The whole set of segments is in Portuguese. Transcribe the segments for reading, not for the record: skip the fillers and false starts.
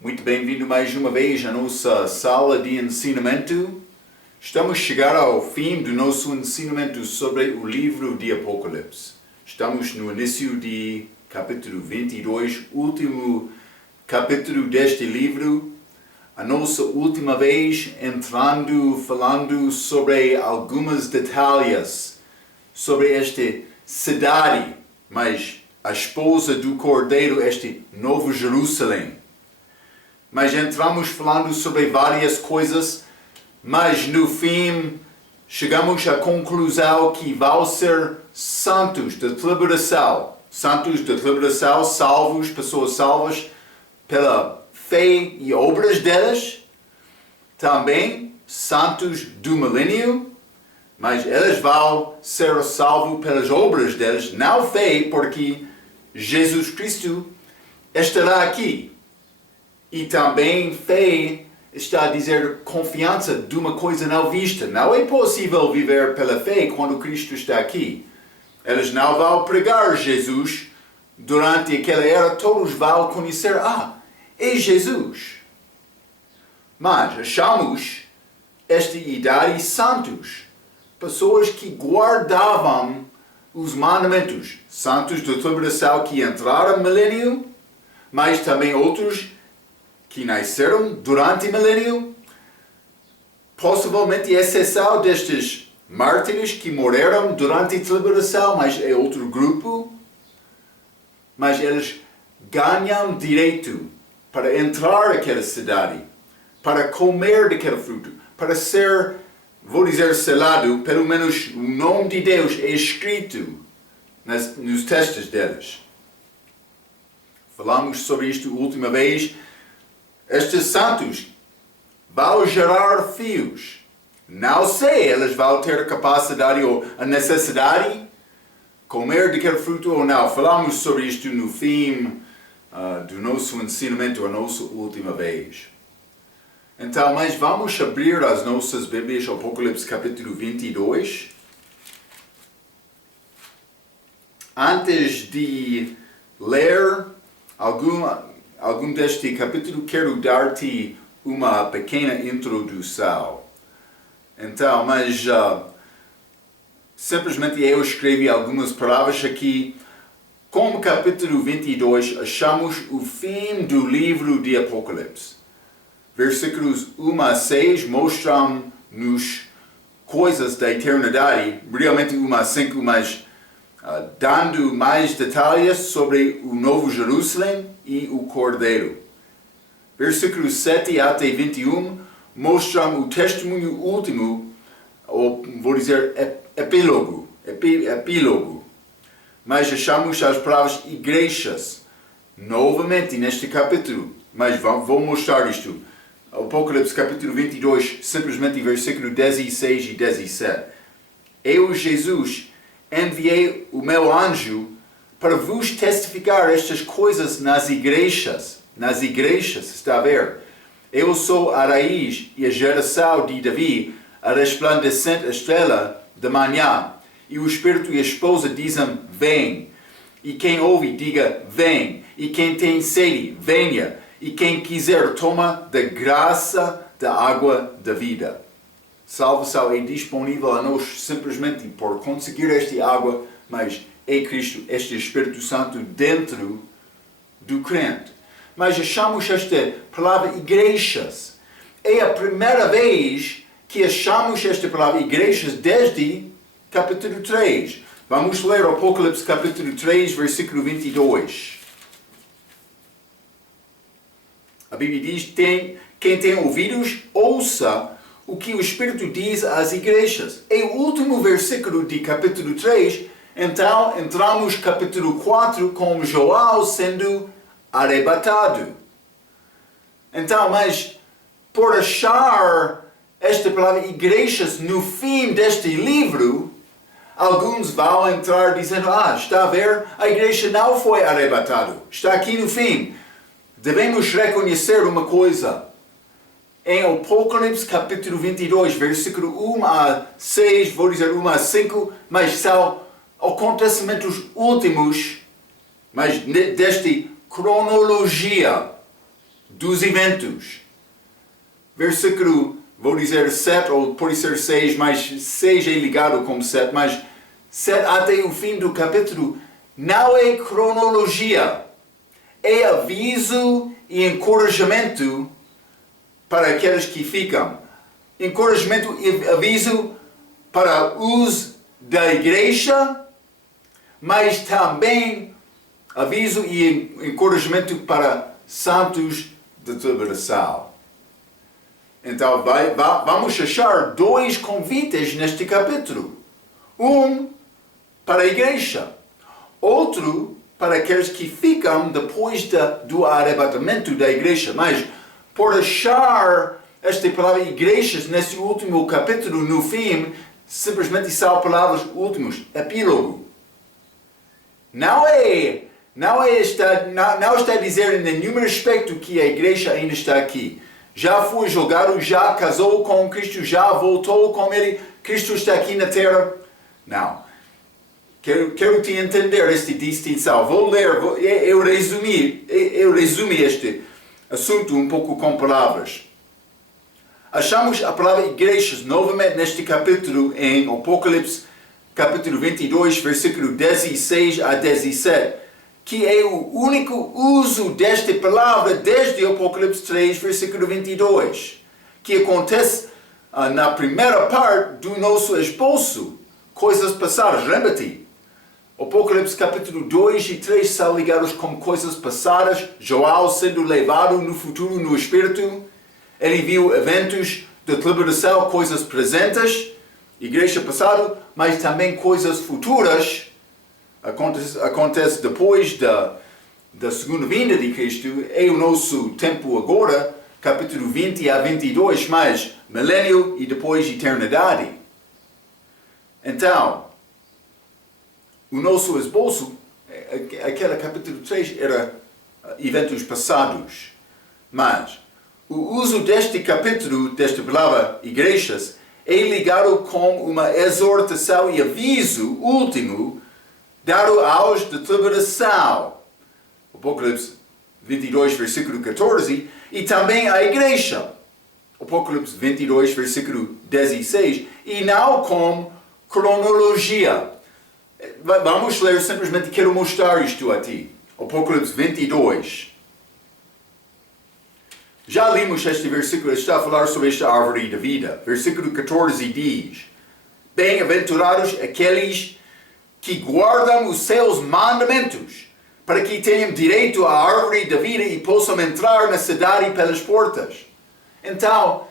Muito bem-vindo mais uma vez à nossa sala de ensinamento. Estamos a chegar ao fim do nosso ensinamento sobre o livro de Apocalipse. Estamos no início de capítulo 22, último capítulo deste livro. A nossa última vez falando sobre alguns detalhes sobre esta cidade, mas a esposa do Cordeiro, este Novo Jerusalém. Mas entramos falando sobre várias coisas, mas no fim chegamos à conclusão que vão ser santos da tribulação. Santos da tribulação, salvos, pessoas salvas pela fé e obras delas. Também santos do milênio, mas eles vão ser salvos pelas obras delas, não fé, porque Jesus Cristo estará aqui. E também fé está a dizer confiança de uma coisa não vista. Não é possível viver pela fé quando Cristo está aqui. Eles não vão pregar Jesus durante aquela era. Todos vão conhecer, é Jesus. Mas achamos esta idade santos. Pessoas que guardavam os mandamentos. Santos da tribulação que entraram no milênio, mas também outros que nasceram durante o milênio, possivelmente exceção destes mártires que morreram durante a tribulação, mas é outro grupo. Mas eles ganham direito para entrar naquela cidade, para comer daquele fruto, para ser, vou dizer, selado, pelo menos o nome de Deus é escrito nos textos deles. Falamos sobre isto a última vez. Estes santos vão gerar filhos. Não sei, eles vão ter a capacidade ou a necessidade de comer daquele fruto ou não. Falamos sobre isto no fim do nosso ensinamento, a nossa última vez. Então, mas vamos abrir as nossas Bíblias, Apocalipse capítulo 22. Antes de ler algum deste capítulo, quero dar-te uma pequena introdução. Então, mas simplesmente eu escrevi algumas palavras aqui. Como capítulo 22, achamos o fim do livro de Apocalipse. Versículos 1 a 6 mostram-nos coisas da eternidade, realmente 1 a 5, mas dando mais detalhes sobre o Novo Jerusalém e o Cordeiro. Versículos 7 até 21 mostram o testemunho último, ou vou dizer epílogo. Mas achamos as palavras igrejas novamente neste capítulo. Mas vou mostrar isto. Apocalipse capítulo 22, simplesmente versículo 16 e 17. Eu, Jesus, enviei o meu anjo para vos testificar estas coisas nas igrejas. Nas igrejas, está a ver? Eu sou a raiz e a geração de Davi, a resplandecente estrela da manhã. E o Espírito e a esposa dizem, vem. E quem ouve, diga, vem. E quem tem sede, venha. E quem quiser, toma da graça da água da vida. Salvação é disponível a nós simplesmente por conseguir esta água, mas é Cristo, este Espírito Santo dentro do crente. Mas achamos esta palavra igrejas. É a primeira vez que achamos esta palavra igrejas desde capítulo 3. Vamos ler Apocalipse capítulo 3, versículo 22. A Bíblia diz, quem tem ouvidos, ouça o que o Espírito diz às igrejas. É o último versículo de capítulo 3, então entramos no capítulo 4 com João sendo arrebatado. Então, mas por achar esta palavra igrejas no fim deste livro, alguns vão entrar dizendo, está a ver, a igreja não foi arrebatada, está aqui no fim. Devemos reconhecer uma coisa. Em Apocalipse capítulo 22, versículo 1 a 6, vou dizer 1 a 5, mas são acontecimentos últimos, mas desta cronologia dos eventos. Versículo, vou dizer 7, ou pode ser 6, mas 6 é ligado com 7, mas 7 até o fim do capítulo não é cronologia, é aviso e encorajamento para aqueles que ficam. Encorajamento e aviso para os da igreja, mas também aviso e encorajamento para santos de tribulação. Então vamos achar 2 convites neste capítulo. Um para a igreja, outro para aqueles que ficam depois do arrebatamento da igreja. Mas por achar esta palavra igrejas neste último capítulo, no fim, simplesmente são palavras últimas, epílogo. Não está a dizer em nenhum aspecto que a igreja ainda está aqui. Já foi julgado, já casou com Cristo, já voltou com Ele, Cristo está aqui na terra. Não. Quero te entender esta distinção. Vou ler, eu resumi este assunto um pouco com palavras. Achamos a palavra igrejas novamente neste capítulo em Apocalipse, capítulo 22, versículo 16 a 17, que é o único uso desta palavra desde Apocalipse 3, versículo 22, que acontece na primeira parte do nosso esboço, coisas passadas. Lembra-te, Apocalipse capítulo 2 e 3 são ligados com coisas passadas, João sendo levado no futuro no Espírito, ele viu eventos de tribulação, coisas presentes, igreja passada, mas também coisas futuras, acontece depois da segunda vinda de Cristo, é o nosso tempo agora, capítulo 20 a 22, mas milênio e depois eternidade. Então, o nosso esboço, aquele capítulo 3 era eventos passados, mas o uso deste capítulo, desta palavra igrejas, é ligado com uma exortação e aviso último dado aos de tribulação. Apocalipse 22, versículo 14, e também à igreja. Apocalipse 22, versículo 16, e não com cronologia. Vamos ler, simplesmente quero mostrar isto a ti. Apocalipse 22. Já lemos este versículo, está a falar sobre esta árvore da vida. Versículo 14 diz: Bem-aventurados aqueles que guardam os seus mandamentos, para que tenham direito à árvore da vida e possam entrar na cidade pelas portas. Então,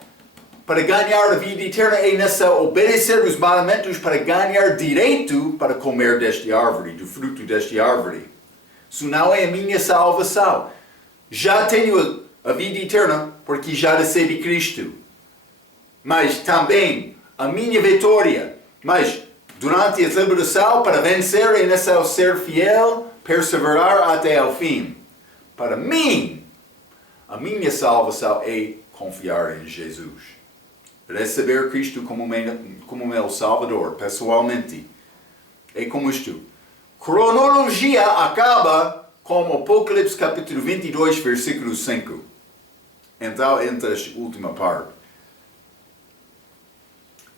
para ganhar a vida eterna é necessário obedecer os mandamentos para ganhar direito para comer desta árvore, do fruto desta árvore. Isso não é a minha salvação. Já tenho a vida eterna porque já recebi Cristo. Mas também a minha vitória. Mas durante a tribulação, para vencer, é necessário ser fiel, perseverar até ao fim. Para mim, a minha salvação é confiar em Jesus. Receber Cristo como meu Salvador, pessoalmente. É como isto. Cronologia acaba com Apocalipse capítulo 22, versículo 5. Então, entra esta última parte.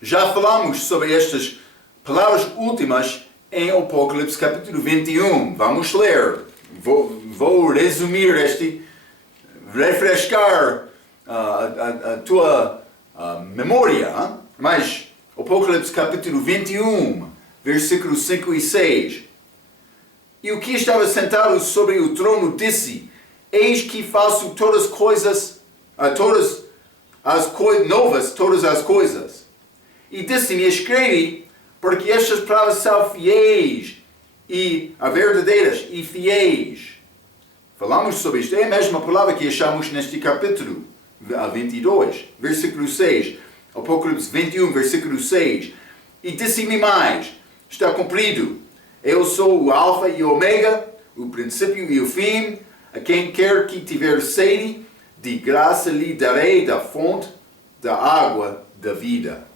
Já falamos sobre estas palavras últimas em Apocalipse capítulo 21. Vamos ler. Vou resumir refrescar a tua memória. Mas Apocalipse capítulo 21, versículos 5 e 6. E o que estava sentado sobre o trono disse: Eis que faço todas as coisas novas, todas as coisas. E disse-me: Escreve, porque estas palavras são fiéis e verdadeiras e fiéis. Falamos sobre isto. É a mesma palavra que achamos neste capítulo 22, versículo 6. Apocalipse 21, versículo 6. E disse-me mais: está cumprido. Eu sou o Alfa e o Ômega, o princípio e o fim. A quem quer que tiver sede, de graça lhe darei da fonte da água da vida.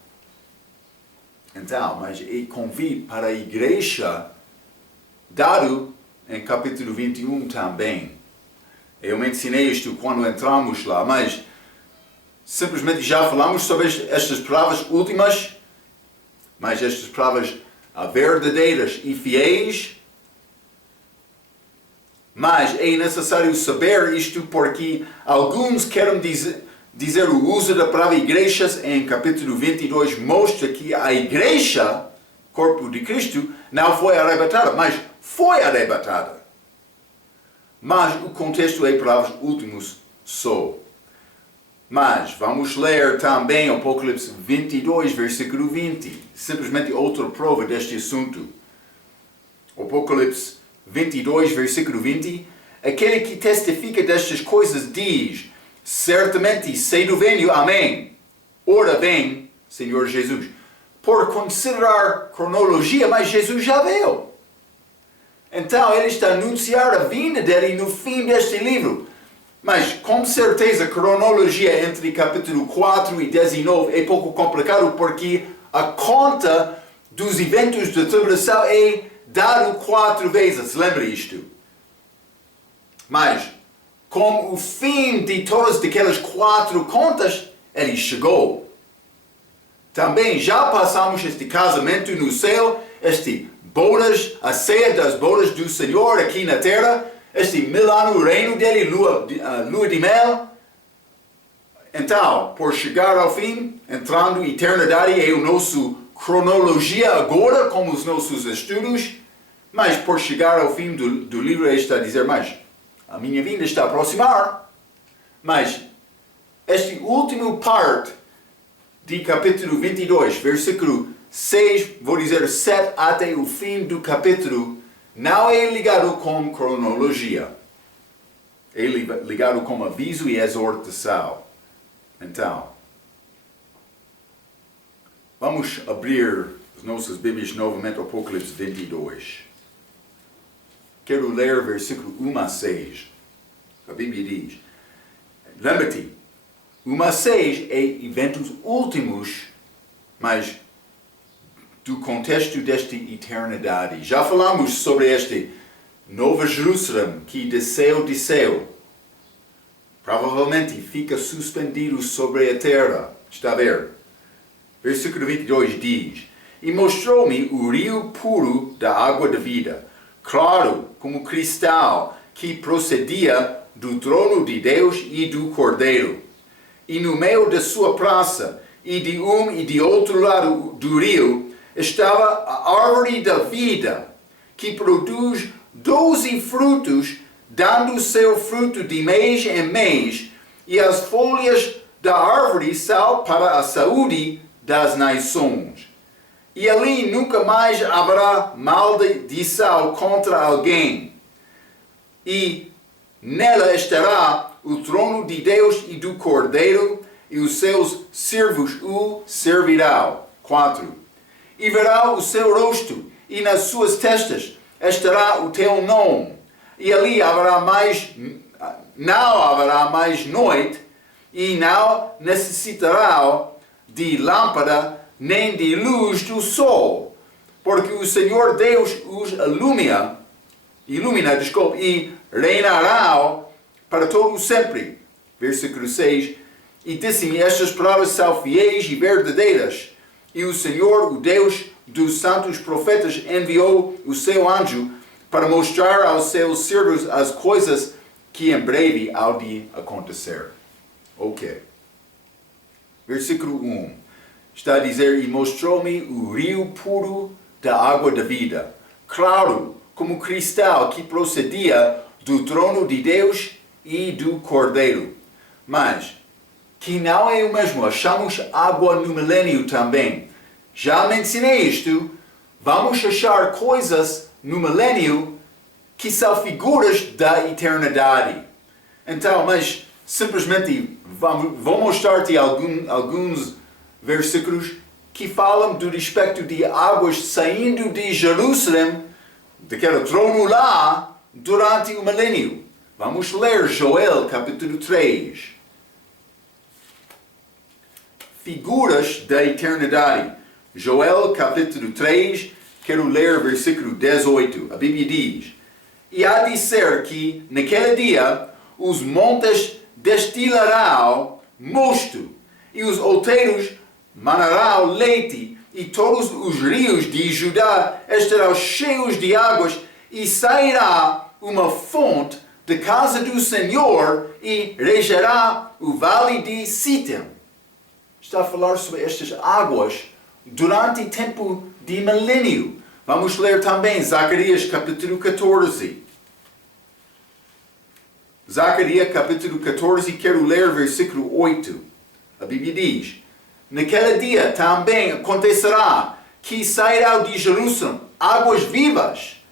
Então, mas é convite para a igreja dado em capítulo 21 também. Eu mencionei isto quando entramos lá, mas simplesmente já falamos sobre estas palavras últimas, mas estas palavras verdadeiras e fiéis. Mas é necessário saber isto porque alguns querem dizer o uso da palavra igrejas em capítulo 22 mostra que a igreja, corpo de Cristo, não foi arrebatada, mas foi arrebatada. Mas o contexto é palavras últimos só. Mas vamos ler também Apocalipse 22, versículo 20. Simplesmente outra prova deste assunto. Apocalipse 22, versículo 20. Aquele que testifica destas coisas diz: certamente cedo venho, amém. Ora vem, Senhor Jesus. Por considerar cronologia, mas Jesus já veio. Então ele está a anunciar a vinda dele no fim deste livro. Mas com certeza a cronologia entre capítulo 4 e 19 é pouco complicado porque a conta dos eventos da tribulação é dado 4 vezes. Lembra isto? Mas com o fim de todas aquelas 4 contas, ele chegou. Também já passamos este casamento no céu, este bodas, a ceia das bodas do Senhor aqui na terra, este 1000 anos reino dele, lua de mel. Então, por chegar ao fim, entrando na eternidade, é a nossa cronologia agora, como os nossos estudos, mas por chegar ao fim do livro, ele está a dizer, mas a minha vinda está a aproximar. Mas este último parte de capítulo 22, versículo 6, vou dizer 7 até o fim do capítulo, não é ligado com cronologia. É ligado com aviso e exortação. Então, vamos abrir as nossas Bíblias novamente, Apocalipse 22. Quero ler versículo 1 a 6. A Bíblia diz, lembra-te, 1 a 6 é eventos últimos, mas do contexto desta eternidade. Já falamos sobre este Nova Jerusalém que desceu do céu. Provavelmente fica suspendido sobre a terra. Está a ver? Versículo 22 diz, e mostrou-me o rio puro da água da vida, claro como cristal, que procedia do trono de Deus e do Cordeiro. E no meio da sua praça, e de um e de outro lado do rio, estava a árvore da vida, que produz 12 frutos, dando seu fruto de mês em mês, e as folhas da árvore são para a saúde das nações. E ali nunca mais haverá maldição contra alguém. E nela estará o trono de Deus e do Cordeiro, e os seus servos o servirão. 4. E verá o seu rosto, e nas suas testas estará o teu nome. E ali não haverá mais noite, e não necessitará de lâmpada, nem de luz do sol, porque o Senhor Deus os ilumina, e reinará para todo sempre. Versículo 6. E disse-me, estas palavras são fiéis e verdadeiras. E o Senhor, o Deus dos santos profetas, enviou o seu anjo para mostrar aos seus servos as coisas que em breve hão de acontecer. Ok. Versículo 1. Está a dizer, e mostrou-me o rio puro da água da vida, claro como cristal, que procedia do trono de Deus e do Cordeiro. Mas que não é o mesmo, achamos água no milênio também. Já mencionei isto, vamos achar coisas no milênio que são figuras da eternidade. Então, mas simplesmente vou mostrar-te alguns versículos que falam do respeito de águas saindo de Jerusalém, daquele trono lá, durante o milênio. Vamos ler Joel capítulo 3. Figuras da eternidade. Joel capítulo 3, quero ler versículo 18. A Bíblia diz, e há de ser que naquele dia os montes destilarão mosto, e os outeiros manarão leite, e todos os rios de Judá estarão cheios de águas, e sairá uma fonte da casa do Senhor, e regerá o vale de Sitem. Está a falar sobre estas águas durante o tempo de milênio. Vamos ler também Zacarias capítulo 14. Zacarias capítulo 14, quero ler versículo 8. A Bíblia diz: naquele dia também acontecerá que sairá de Jerusalém águas vivas,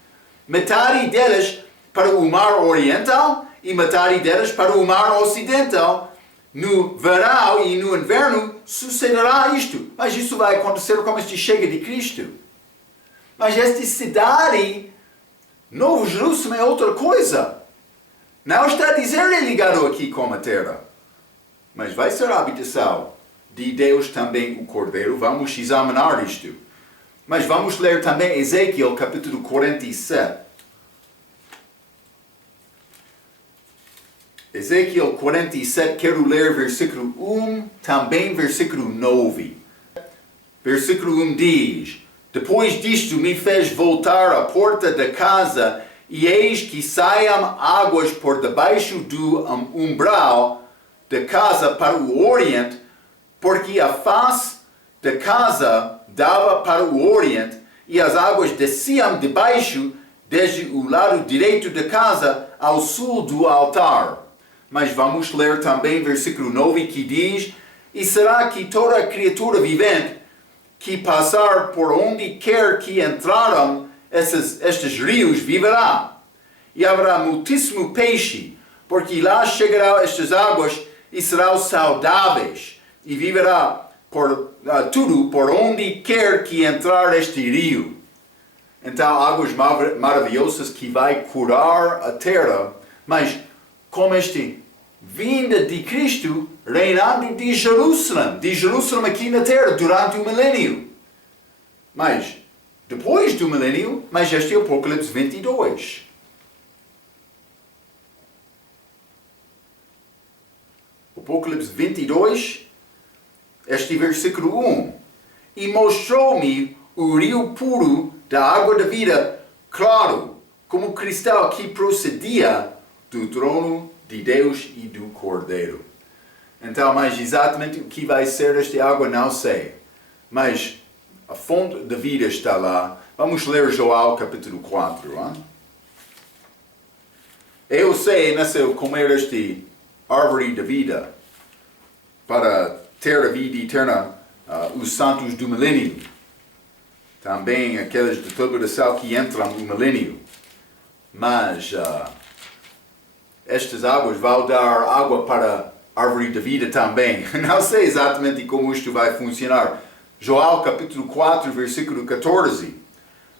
metade delas para o mar oriental e metade delas para o mar ocidental. No verão e no inverno sucederá isto. Mas isso vai acontecer como este chega de Cristo. Mas esta cidade, Novo Jerusalém, é outra coisa. Não está a dizer ligado aqui com a terra. Mas vai ser a habitação de Deus também o Cordeiro. Vamos examinar isto. Mas vamos ler também Ezequiel capítulo 47. Ezequiel 47, quero ler versículo 1, também versículo 9. Versículo 1 diz: depois disto me fez voltar à porta da casa, e eis que saíam águas por debaixo do umbral da casa para o oriente, porque a face da casa dava para o oriente, e as águas desciam debaixo, desde o lado direito da casa ao sul do altar. Mas vamos ler também versículo 9 que diz: e será que toda criatura vivente que passar por onde quer que entraram estes rios viverá. E haverá muitíssimo peixe, porque lá chegarão estas águas e serão saudáveis. E viverá tudo por onde quer que entrar este rio. Então, águas maravilhosas que vai curar a terra, mas como este vinda de Cristo reinando de Jerusalém aqui na terra durante o milênio. Mas depois do milênio, mas este é o Apocalipse 22. Apocalipse 22, este versículo 1. E mostrou-me o rio puro da água da vida, claro, como cristal que procedia do trono de Deus e do Cordeiro. Então, mas exatamente o que vai ser esta água, não sei. Mas a fonte da vida está lá. Vamos ler Joel capítulo 4. Hein? Eu sei, nasceu comer esta árvore da vida para ter a vida eterna, os santos do milênio. Também aqueles de toda a geração que entram no milênio. Mas estas águas vão dar água para a árvore da vida também. Não sei exatamente como isto vai funcionar. Joel capítulo 4, versículo 14.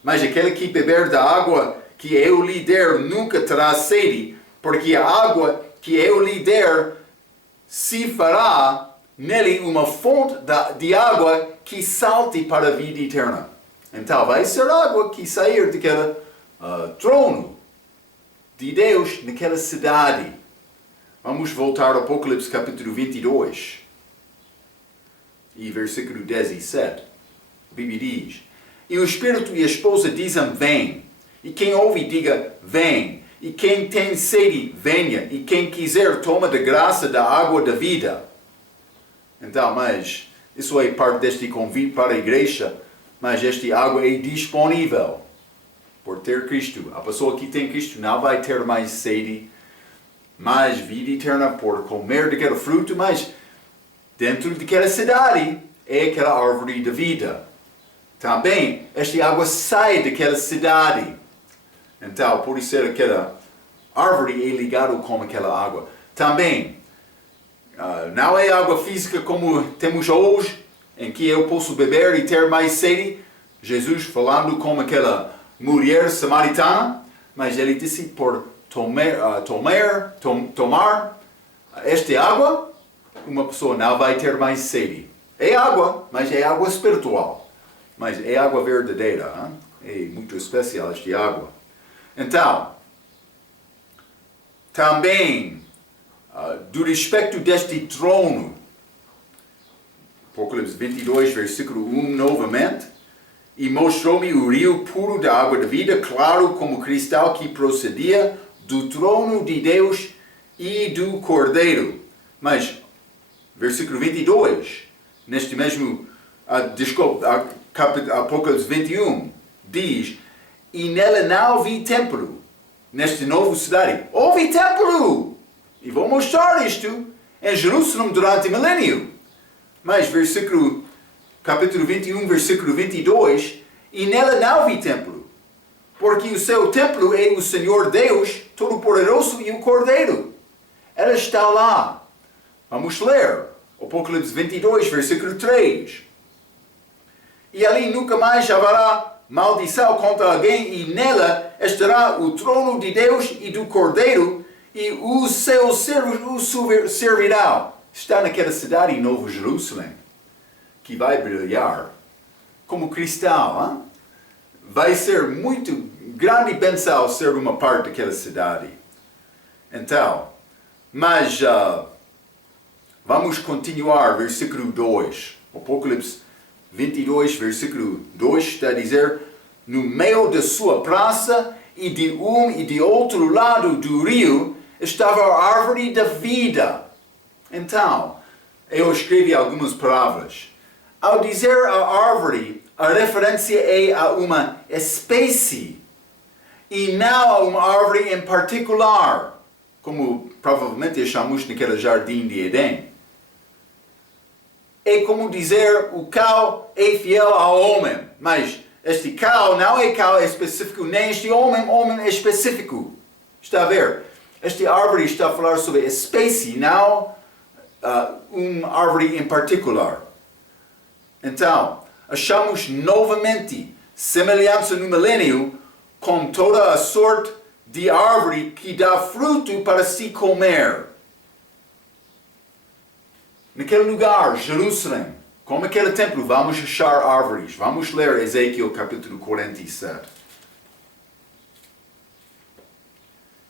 Mas aquele que beber da água que eu lhe der nunca terá sede, porque a água que eu lhe der se fará nele uma fonte de água que salte para a vida eterna. Então vai ser água que sair daquele trono de Deus naquela cidade. Vamos voltar ao Apocalipse capítulo 22 e versículo 17. A Bíblia diz: e o Espírito e a esposa dizem: vem. E quem ouve diga: vem. E quem tem sede, venha. E quem quiser toma da graça da água da vida. Então, mas isso é parte deste convite para a igreja. Mas esta água é disponível por ter Cristo. A pessoa que tem Cristo não vai ter mais sede, mais vida eterna por comer daquele fruto, mas dentro daquela cidade é aquela árvore da vida. Também esta água sai daquela cidade. Então, por isso aquela árvore é ligada com aquela água. Também, não é água física como temos hoje, em que eu posso beber e ter mais sede. Jesus falando com aquela mulher samaritana, mas ele disse por tomar esta água, uma pessoa não vai ter mais sede. É água, mas é água espiritual. Mas é água verdadeira. Hein? É muito especial esta água. Então, também do respeito deste trono. Apocalipse 22, versículo 1 novamente. E mostrou-me o rio puro da água da vida, claro como cristal, que procedia do trono de Deus e do Cordeiro. Mas, versículo 22, neste mesmo, Apocalipse 21, diz: e nela não vi templo, nesta nova cidade. Houve templo! E vou mostrar isto em Jerusalém durante o milênio. Mas, capítulo 21, versículo 22, e nela não vi templo, porque o seu templo é o Senhor Deus Todo-Poderoso e o Cordeiro. Ela está lá. Vamos ler. Apocalipse 22, versículo 3. E ali nunca mais haverá maldição contra alguém, e nela estará o trono de Deus e do Cordeiro, e os seus servos o servirão. Está naquela cidade em Novo Jerusalém, que vai brilhar como cristal. Hein? Vai ser muito grande bênção ser uma parte daquela cidade. Então, mas vamos continuar, versículo 2. Apocalipse 22, versículo 2 está a dizer: no meio da sua praça e de um e de outro lado do rio estava a árvore da vida. Então, eu escrevi algumas palavras. Ao dizer a árvore, a referência é a uma espécie e não a uma árvore em particular, como provavelmente achamos naquele jardim de Éden. É como dizer o cal é fiel ao homem, mas este cal não é cal específico, nem este homem é específico. Está a ver? Esta árvore está a falar sobre a espécie, não uma árvore em particular. Então, achamos novamente semelhança no milênio com toda a sorte de árvore que dá fruto para se comer. Naquele lugar, Jerusalém, como aquele templo, vamos achar árvores. Vamos ler Ezequiel capítulo 47.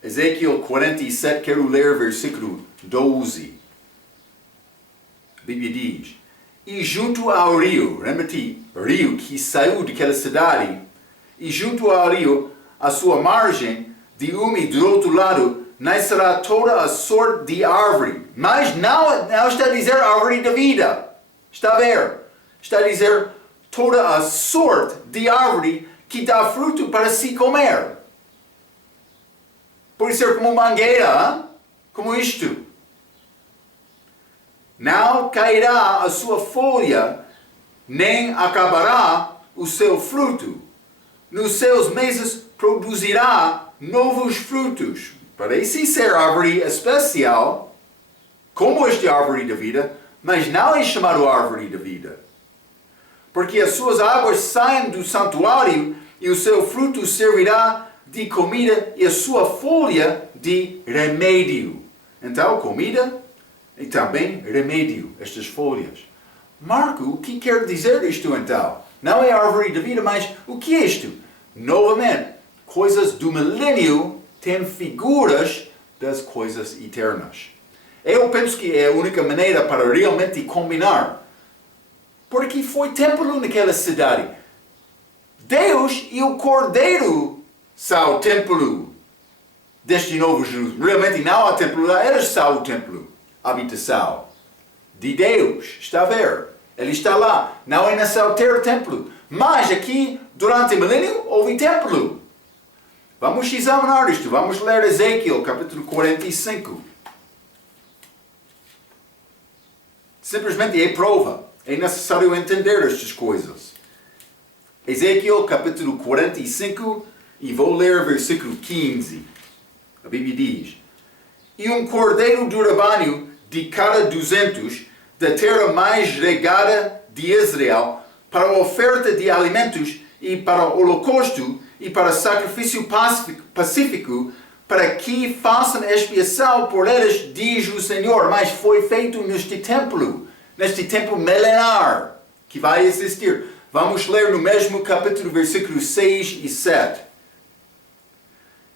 Ezequiel 47, quero ler versículo 12. A Bíblia diz: e junto ao rio, lembra-te, rio que saiu daquela cidade, e junto ao rio, à sua margem, de um e do outro lado, nascerá toda a sorte de árvore. Mas não está a dizer árvore da vida. Está a ver? Está a dizer toda a sorte de árvore que dá fruto para se comer. Pode ser como mangueira, hein? Como isto. Não cairá a sua folha, nem acabará o seu fruto. Nos seus meses produzirá novos frutos. Parece ser árvore especial, como esta árvore da vida, mas não é chamado árvore da vida. Porque as suas águas saem do santuário e o seu fruto servirá de comida e a sua folha de remédio. Então, comida e também remédio, estas folhas. Marco, o que quer dizer isto então? Não é árvore da vida, mas o que é isto? Novamente, coisas do milênio têm figuras das coisas eternas. Eu penso que é a única maneira para realmente combinar. Porque foi templo naquela cidade. Deus e o Cordeiro são o templo deste novo Jerusalém. Realmente não há templo lá, eles são o templo. Habitação de Deus. Está a ver? Ele está lá. Não é necessário ter templo. Mas aqui, durante o milênio, houve templo. Vamos examinar isto. Vamos ler Ezequiel, capítulo 45. Simplesmente é prova. É necessário entender estas coisas. Ezequiel, capítulo 45, e vou ler versículo 15. A Bíblia diz: e um cordeiro do rebanho de cada 200 da terra mais regada de Israel, para a oferta de alimentos e para o holocausto e para sacrifício pacífico, para que façam expiação por eles, diz o Senhor. Mas foi feito neste templo milenar, que vai existir. Vamos ler no mesmo capítulo, versículos 6 e 7.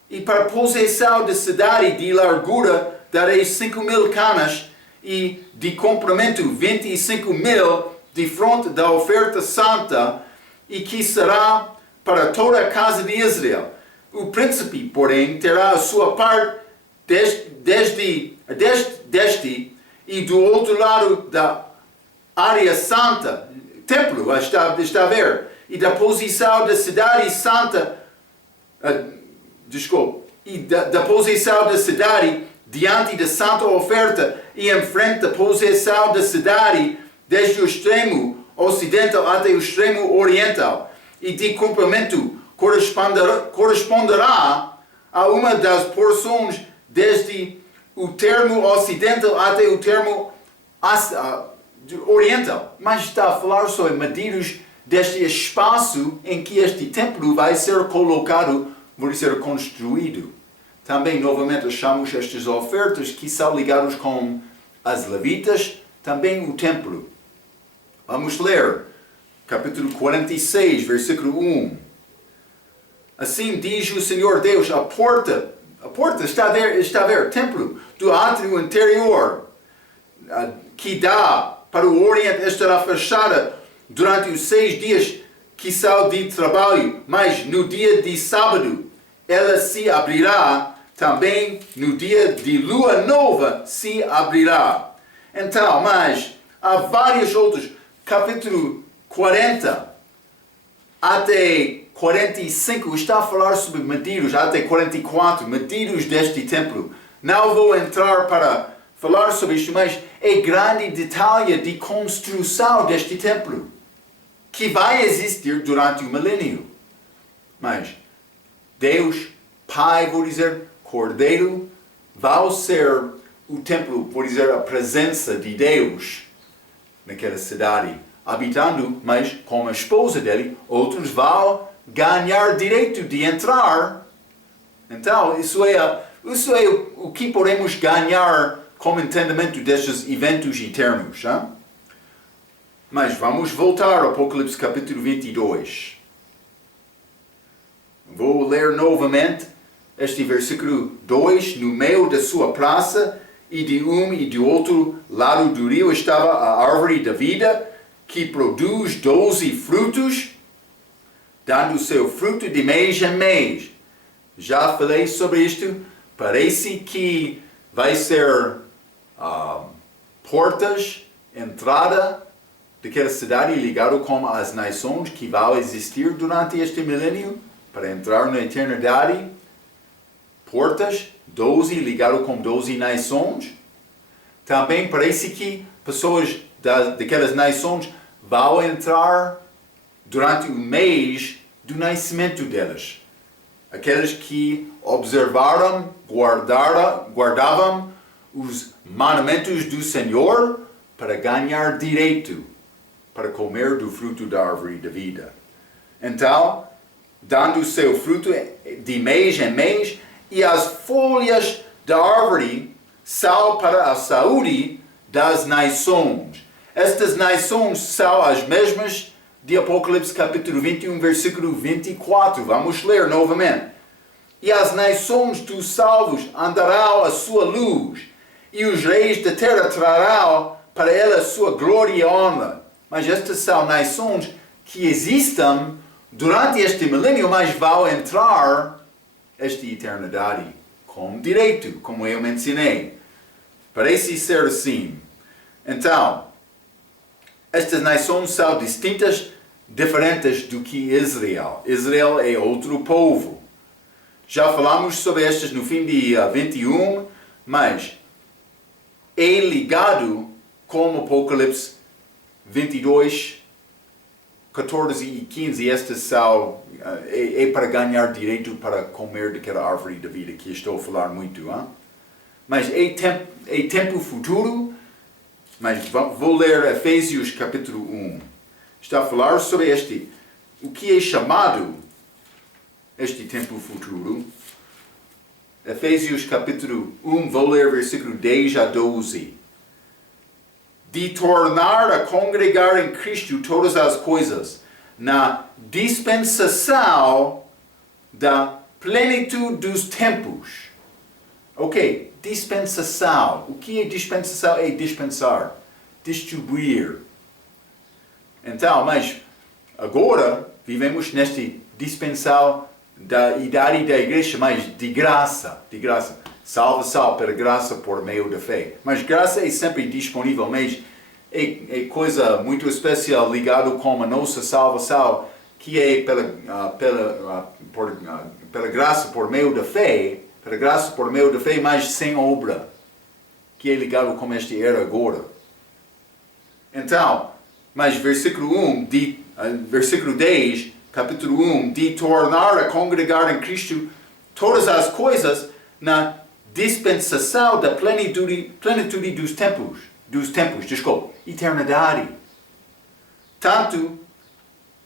E para a possessão da cidade de largura darei 5.000 canas e de comprimento 25.000 de fronte da oferta santa, e que será para toda a casa de Israel. O príncipe, porém, terá a sua parte deste e do outro lado da área santa, templo, está a ver, e da posição da cidade santa, e da posição da cidade diante da santa oferta e em frente da posição da cidade desde o extremo ocidental até o extremo oriental, e de comprimento corresponderá a uma das porções desde o termo ocidental até o termo oriental. Mas está a falar sobre medidas deste espaço em que este templo vai ser colocado, vai ser construído. Também, novamente, achamos estas ofertas que são ligadas com as levitas, também o templo. Vamos ler, capítulo 46, versículo 1. Assim diz o Senhor Deus, a porta está a ver, templo do átrio interior, que dá para o oriente, estará fechada durante os 6 dias que são de trabalho, mas no dia de sábado ela se abrirá, também no dia de lua nova se abrirá. Então, mas há vários outros, capítulo 40 até 45, está a falar sobre medidas, até 44, medidas deste templo. Não vou entrar para falar sobre isto, mas é grande detalhe de construção deste templo, que vai existir durante o milênio. Mas Deus, Pai, vou dizer, Cordeiro, vai ser o templo, vou dizer, a presença de Deus naquela cidade, habitando, mas com a esposa dele, outros vão ganhar direito de entrar. Então, isso é o que podemos ganhar como entendimento destes eventos eternos. Hein? Mas vamos voltar ao Apocalipse capítulo 22. Vou ler novamente este versículo 2. No meio da sua praça, e de um e de outro lado do rio, estava a árvore da vida, que produz 12 frutos, dando seu fruto de mês em mês. Já falei sobre isto. Parece que vai ser portas, entrada daquela cidade ligado com as nações que vão existir durante este milênio, para entrar na eternidade. Portas, 12, ligado com 12 nações. Também parece que pessoas daquelas nações vão entrar durante o mês do nascimento delas. Aqueles que observaram, guardavam os mandamentos do Senhor para ganhar direito, para comer do fruto da árvore da vida. Então, dando o seu fruto de mês em mês, e as folhas da árvore são para a saúde das nações. Estas nações são as mesmas de Apocalipse capítulo 21, versículo 24. Vamos ler novamente. E as nações dos salvos andarão à sua luz, e os reis da terra trarão para ela a sua glória e honra. Mas estas são nações que existem durante este milênio, mas vão entrar esta eternidade com direito, como eu mencionei. Parece ser assim. Então, estas nações são distintas, diferentes do que Israel. Israel é outro povo. Já falamos sobre estas no fim de 21, mas é ligado com Apocalipse 22, 14 e 15. Estas são, é para ganhar direito para comer daquela árvore da vida que estou a falar muito. Hein? Mas é tempo futuro. Mas vou ler Efésios capítulo 1. Está a falar sobre o que é chamado este tempo futuro. Efésios capítulo 1, vou ler versículo 10 a 12. De tornar a congregar em Cristo todas as coisas, na dispensação da plenitude dos tempos. Ok, dispensação. O que é dispensação? É dispensar, distribuir. Então, mas agora vivemos neste dispensal da idade da igreja, mas de graça, de graça. Salvação pela graça por meio da fé. Mas graça é sempre disponível, mas é coisa muito especial ligado com a nossa salvação, que é pela graça por meio da fé, pela graça por meio da fé, mas sem obra, que é ligado com este era agora. Então, mas versículo 10, capítulo 1, de tornar a congregar em Cristo todas as coisas na dispensação da plenitude dos tempos, eternidade. Tanto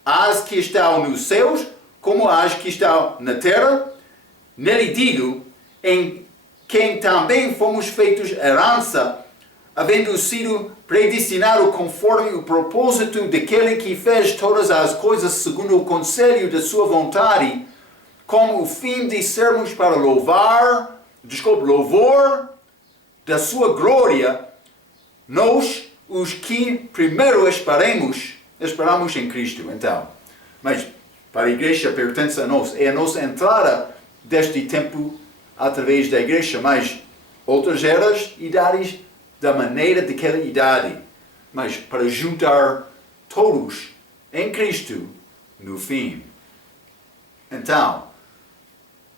as que estão nos céus, como as que estão na terra, nele digo, em quem também fomos feitos herança, havendo sido predestinado conforme o propósito daquele que fez todas as coisas segundo o conselho da sua vontade, com o fim de sermos para louvor da sua glória, nós, os que primeiro esperamos em Cristo. Então, mas para a igreja pertence a nós, é a nossa entrada deste tempo através da igreja, mas outras eras, idades, da maneira daquela idade, mas para juntar todos em Cristo no fim. Então,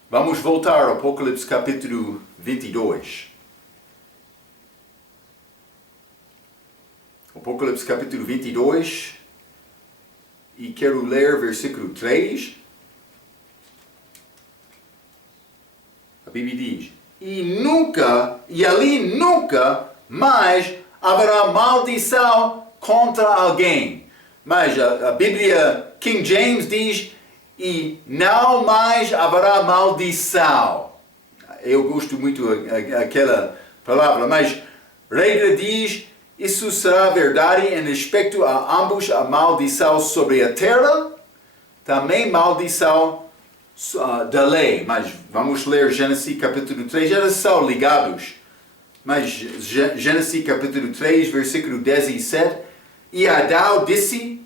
vamos voltar ao Apocalipse capítulo 22. Apocalipse capítulo 22, e quero ler versículo 3. A Bíblia diz, e ali nunca mais haverá maldição contra alguém. Mas a Bíblia King James diz, e não mais haverá maldição. Eu gosto muito aquela palavra, mas regra diz, isso será verdade em respeito a ambos, a maldição sobre a terra, também maldição da lei. Mas vamos ler Gênesis capítulo 3, eles são ligados. Mas Gênesis capítulo 3, versículo 17, e Adão disse,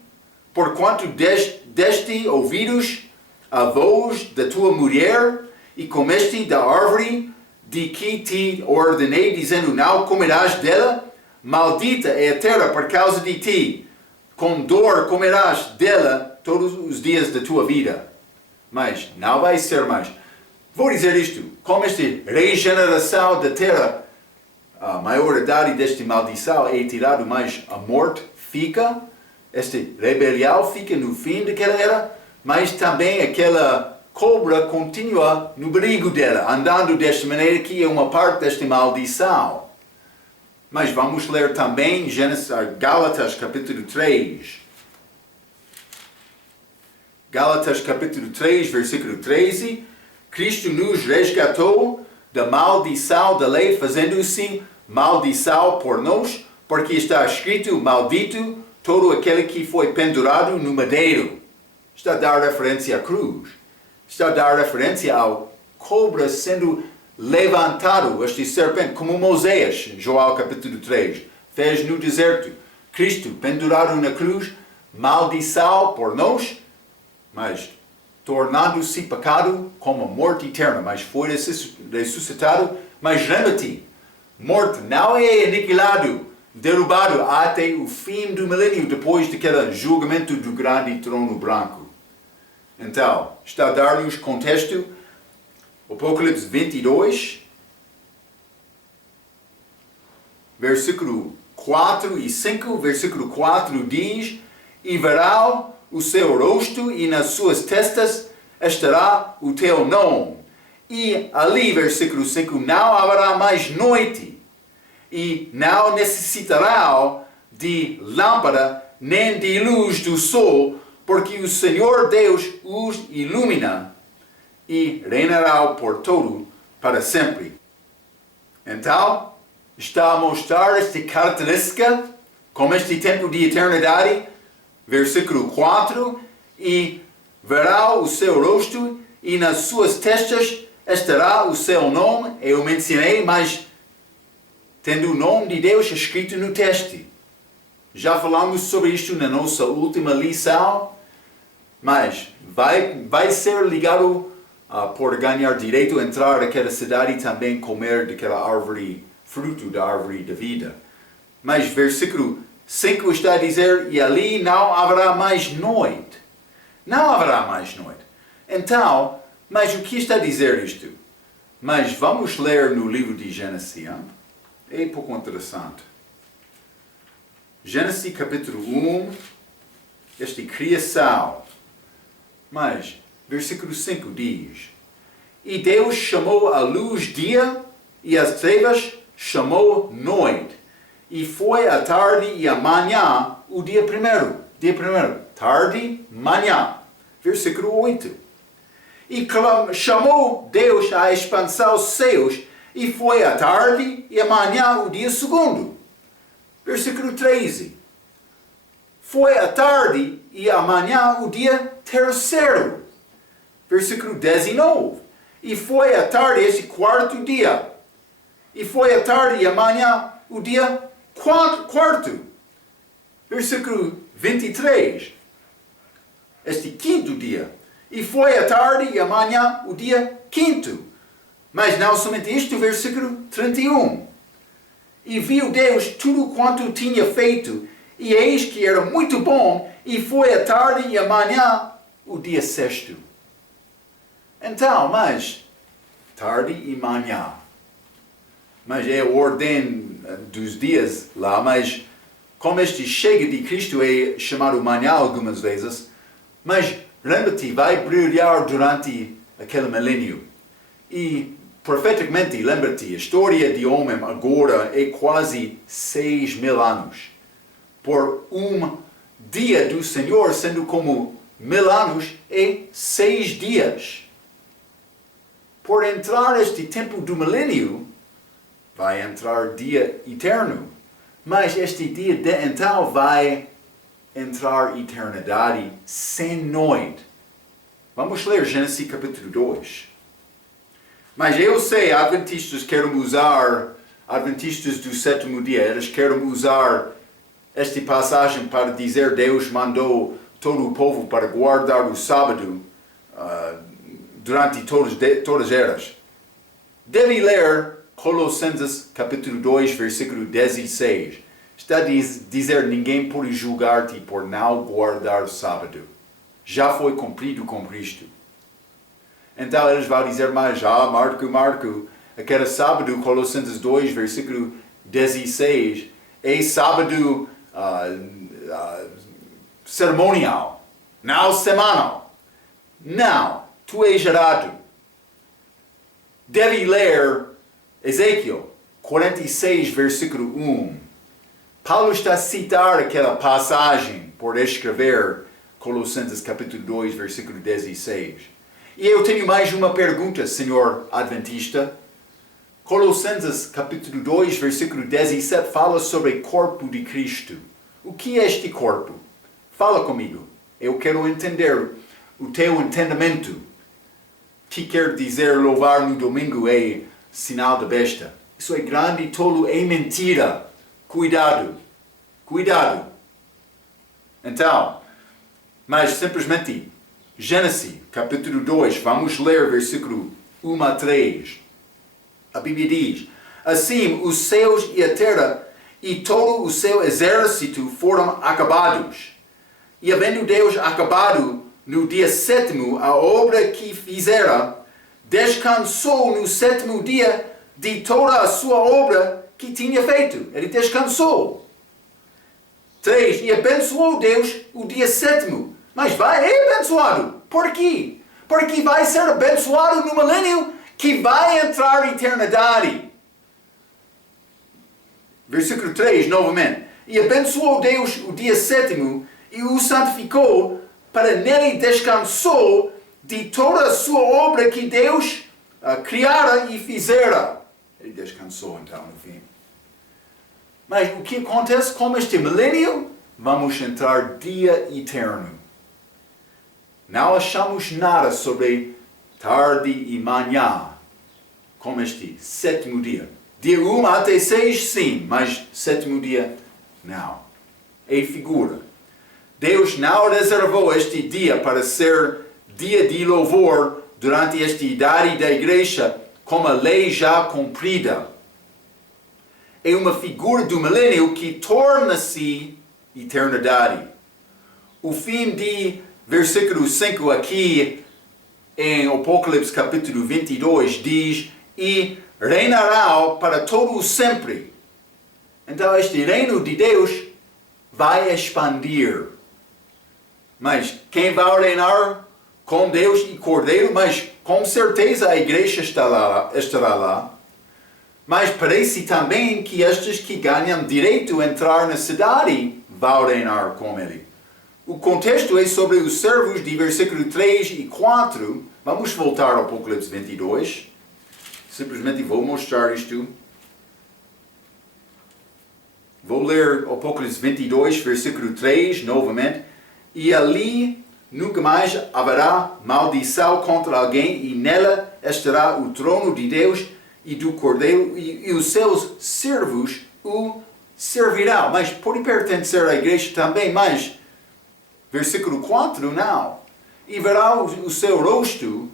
porquanto deste ouvidos a voz da tua mulher, e comeste da árvore de que te ordenei, dizendo, não comerás dela, maldita é a terra por causa de ti, com dor comerás dela todos os dias da tua vida. Mas não vai ser mais. Vou dizer isto, como esta regeneração da terra, a maioridade desta maldição é tirado, mas a morte fica, esta rebelião fica no fim daquela era, mas também aquela cobra continua no abrigo dela, andando desta maneira que é uma parte desta maldição. Mas vamos ler também Gálatas capítulo 3. Gálatas capítulo 3, versículo 13. Cristo nos resgatou da maldição da lei, fazendo-se maldição por nós, porque está escrito, maldito todo aquele que foi pendurado no madeiro. Está a dar referência à cruz. Está a dar referência ao cobra sendo levantado, este serpente, como Moisés, Joel capítulo 3, fez no deserto. Cristo pendurado na cruz, maldição por nós, mas tornando-se pecado como a morte eterna, mas foi ressuscitado, mas lembra-te, morte não é aniquilado, derrubado até o fim do milênio, depois daquele julgamento do grande trono branco. Então, está a dar-nos contexto, Apocalipse 22, versículo 4 e 5, versículo 4 diz, e verão o seu rosto e nas suas testas estará o teu nome. E ali, versículo 5, não haverá mais noite, e não necessitarão de lâmpada nem de luz do sol, porque o Senhor Deus os ilumina e reinará por todo para sempre. Então, está a mostrar esta característica, como este tempo de eternidade, versículo 4, e verá o seu rosto e nas suas testas estará o seu nome, eu mencionei, mas tendo o nome de Deus escrito no texto. Já falamos sobre isto na nossa última lição, mas vai ser ligado por ganhar direito a entrar naquela cidade e também comer daquela árvore, fruto da árvore da vida. Mas versículo 5 está a dizer, e ali não haverá mais noite. Não haverá mais noite. Então, mas o que está a dizer isto? Mas vamos ler no livro de Gênesis. É pouco interessante. Gênesis capítulo 1, esta criação. Mas, versículo 5 diz, e Deus chamou a luz dia, e as trevas chamou noite. E foi a tarde e a manhã o dia primeiro. Dia primeiro, tarde, manhã. Versículo 8. E chamou Deus a expansão aos céus, e foi a tarde e a manhã o dia segundo. Versículo 13. Foi a tarde e a manhã o dia terceiro. Versículo 19. E foi a tarde esse quarto dia. E foi a tarde e a manhã o dia quarto. Versículo 23. Este quinto dia. E foi a tarde e a manhã o dia quinto. Mas não somente isto, versículo 31. E viu Deus tudo quanto tinha feito, e eis que era muito bom, e foi a tarde e a manhã o dia sexto. Então, mas, tarde e manhã. Mas é a ordem dos dias lá, mas como este chega de Cristo é chamado manhã algumas vezes, mas lembra-te, vai brilhar durante aquele milênio. E profeticamente, lembra-te, a história de homem agora é quase 6.000 anos. Por um dia do Senhor, sendo como 1.000 anos, é 6 dias. Por entrar este tempo do milênio, vai entrar dia eterno. Mas este dia então vai entrar eternidade sem noite. Vamos ler Gênesis capítulo 2. Mas eu sei, adventistas do sétimo dia, eles querem usar esta passagem para dizer Deus mandou todo o povo para guardar o sábado durante todas as eras. Deve ler Colossenses capítulo 2, versículo 16. Está a dizer, ninguém pode julgar-te por não guardar o sábado. Já foi cumprido com Cristo. Então eles vão dizer mais, Marco, aquele sábado, Colossenses 2, versículo 16, é sábado cerimonial, não semanal. Não, tu és errado. Deve ler Ezequiel 46, versículo 1. Paulo está a citar aquela passagem por escrever Colossenses capítulo 2, versículo 16. E eu tenho mais uma pergunta, senhor adventista. Colossenses capítulo 2, versículo 17 fala sobre o corpo de Cristo. O que é este corpo? Fala comigo. Eu quero entender o teu entendimento. Que quer dizer louvar no domingo é sinal da besta. Isso é grande e tolo, é mentira. Cuidado. Então, mas simplesmente, Gênesis, capítulo 2, vamos ler versículo 1 a 3. A Bíblia diz, assim os céus e a terra e todo o seu exército foram acabados. E havendo Deus acabado no dia sétimo a obra que fizera, descansou no sétimo dia de toda a sua obra que tinha feito. Ele descansou. 3. E abençoou Deus o dia sétimo. Mas é abençoado. Por quê? Porque vai ser abençoado no milênio que vai entrar a eternidade. Versículo 3, novamente. E abençoou Deus o dia sétimo e o santificou, para nele descansou de toda a sua obra que Deus criara e fizera. Ele descansou então no fim. Mas o que acontece com este milênio? Vamos entrar dia eterno. Não achamos nada sobre tarde e manhã. como este sétimo dia. Dia 1 até 6, sim, mas sétimo dia, não. É figura. Deus não reservou este dia para ser dia de louvor durante esta idade da igreja como a lei já cumprida. É uma figura do milênio que torna-se eternidade. O fim de versículo 5 aqui em Apocalipse capítulo 22 diz: e reinará para todo o sempre. Então este reino de Deus vai expandir. Mas quem vai reinar com Deus e Cordeiro? Mas com certeza a igreja estará lá. Mas parece também que estes que ganham direito a entrar na cidade vão reinar com ele. O contexto é sobre os servos de versículo 3 e 4. Vamos voltar ao Apocalipse 22. Simplesmente vou mostrar isto. Vou ler Apocalipse 22, versículo 3, novamente. E ali nunca mais haverá maldição contra alguém, e nela estará o trono de Deus e do Cordeiro, e os seus servos o servirão. Mas pode pertencer à igreja também, mas versículo 4, não. E verá o seu rosto,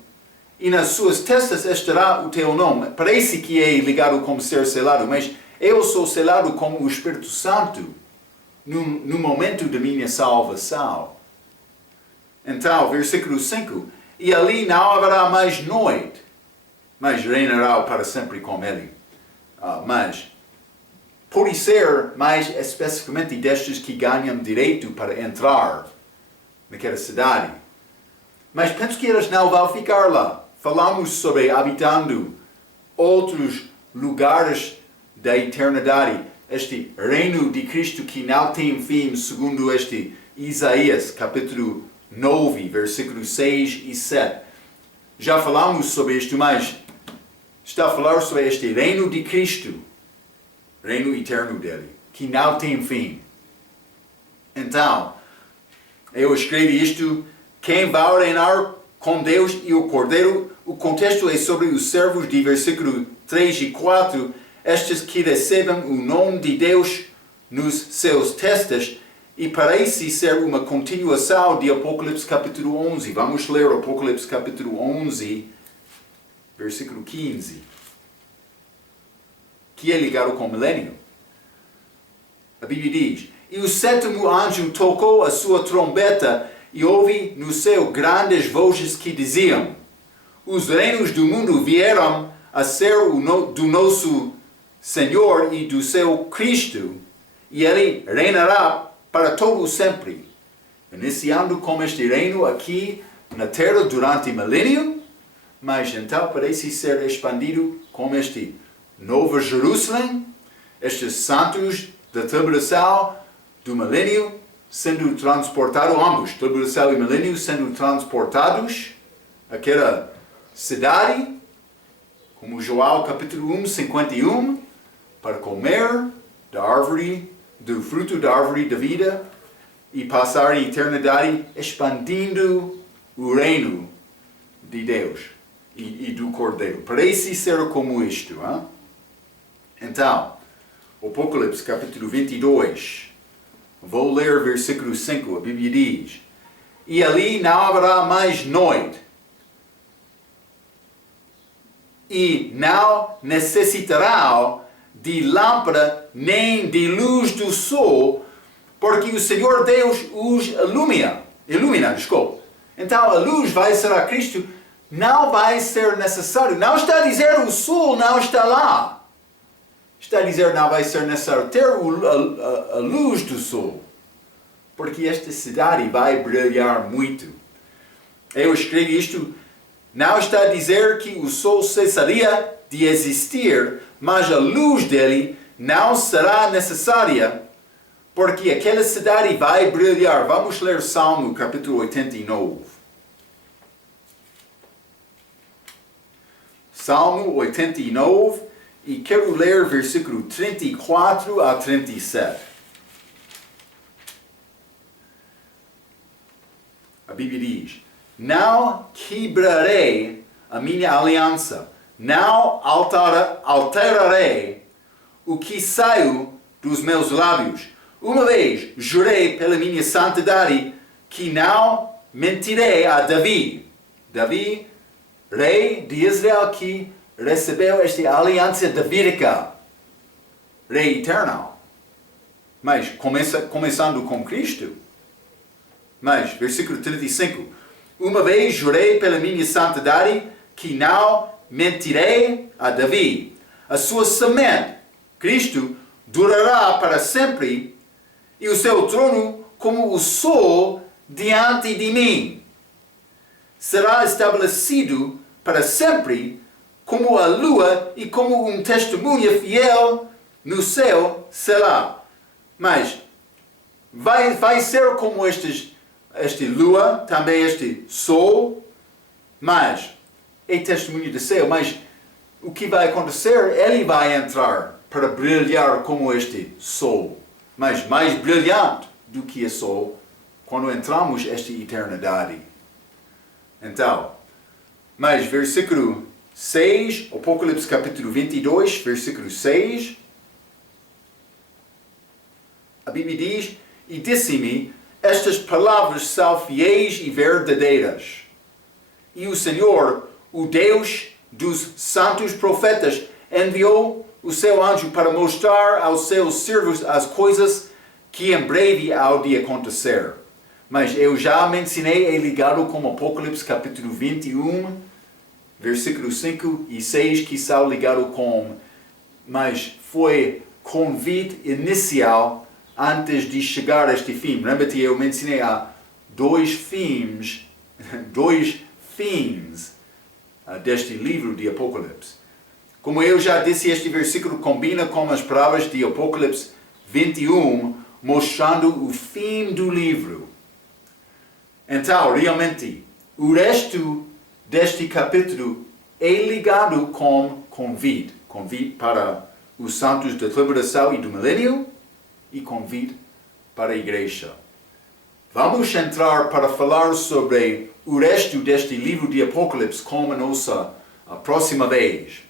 e nas suas testas estará o teu nome. Parece que é ligado como ser selado, mas eu sou selado como o Espírito Santo no momento da minha salvação. Então, versículo 5. E ali não haverá mais noite, mas reinará para sempre com ele. Mas pode ser mais especificamente destes que ganham direito para entrar naquela cidade. Mas penso que eles não vão ficar lá. Falamos sobre habitando outros lugares da eternidade. Este reino de Cristo que não tem fim, segundo este Isaías, capítulo 9, versículos 6 e 7. Já falamos sobre isto, mas está a falar sobre este reino de Cristo, reino eterno dele, que não tem fim. Então, eu escrevi isto: quem vai reinar com Deus e o Cordeiro. O contexto é sobre os servos de versículo 3 e 4, estes que recebem o nome de Deus nos seus testes, e parece ser uma continuação de Apocalipse capítulo 11. Vamos ler Apocalipse capítulo 11, versículo 15, que é ligado com o milênio. A Bíblia diz: e o sétimo anjo tocou a sua trombeta, e ouvi no céu grandes vozes que diziam: os reinos do mundo vieram a ser do nosso Senhor e do seu Cristo, e ele reinará para todo o sempre, iniciando com este reino aqui na terra durante o milênio, mas então parece ser expandido com este Novo Jerusalém, estes santos da tribulação do milênio sendo transportados, ambos, tribulação e milênio, sendo transportados àquela cidade, como João capítulo 1, 51, para comer da árvore, do fruto da árvore da vida, e passar a eternidade expandindo o reino de Deus e do Cordeiro. Parece ser como isto. Hein? Então, Apocalipse capítulo 22, vou ler versículo 5, a Bíblia diz: e ali não haverá mais noite, e não necessitarão de lâmpada nem de luz do sol, porque o Senhor Deus os ilumina. Então a luz vai ser a Cristo, não vai ser necessário. Não está a dizer o sol não está lá. Está a dizer não vai ser necessário ter a luz do sol, porque esta cidade vai brilhar muito. Eu escrevi isto: não está a dizer que o sol cessaria de existir, mas a luz dele não será necessária, porque aquela cidade vai brilhar. Vamos ler Salmo capítulo 89. Salmo 89, e quero ler versículo 34 a 37. A Bíblia diz: não quebrarei a minha aliança, não alterarei o que saiu dos meus lábios. Uma vez jurei pela minha santidade que não mentirei a Davi. Davi, rei de Israel, que recebeu esta aliança davídica, rei eterno. Mas começando com Cristo. Mas, versículo 35. Uma vez jurei pela minha santidade que não mentirei a Davi. A sua semente, Cristo, durará para sempre, e o seu trono como o sol diante de mim. Será estabelecido para sempre como a lua e como um testemunha fiel no céu será. Mas vai ser como este lua, também este sol, mas é testemunho do céu. Mas o que vai acontecer? Ele vai entrar para brilhar como este sol, mas mais brilhante do que o sol quando entramos nesta eternidade. Então, mas versículo 6, Apocalipse capítulo 22, versículo 6, a Bíblia diz: e disse-me, estas palavras são fiéis e verdadeiras. E o Senhor, o Deus dos santos profetas, enviou o seu anjo para mostrar aos seus servos as coisas que em breve há de acontecer. Mas eu já mencionei, é ligado com Apocalipse capítulo 21, versículos 5 e 6, que são ligados com, mas foi convite inicial antes de chegar a este fim. Lembra-te, eu mencionei há dois fins deste livro de Apocalipse. Como eu já disse, este versículo combina com as palavras de Apocalipse 21, mostrando o fim do livro. Então, realmente, o resto deste capítulo é ligado com convite para os santos da tribulação e do milênio e convite para a igreja. Vamos entrar para falar sobre o resto deste livro de Apocalipse como a próxima vez.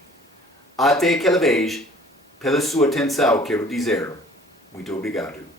Até aquela vez, pela sua atenção, quero dizer muito obrigado.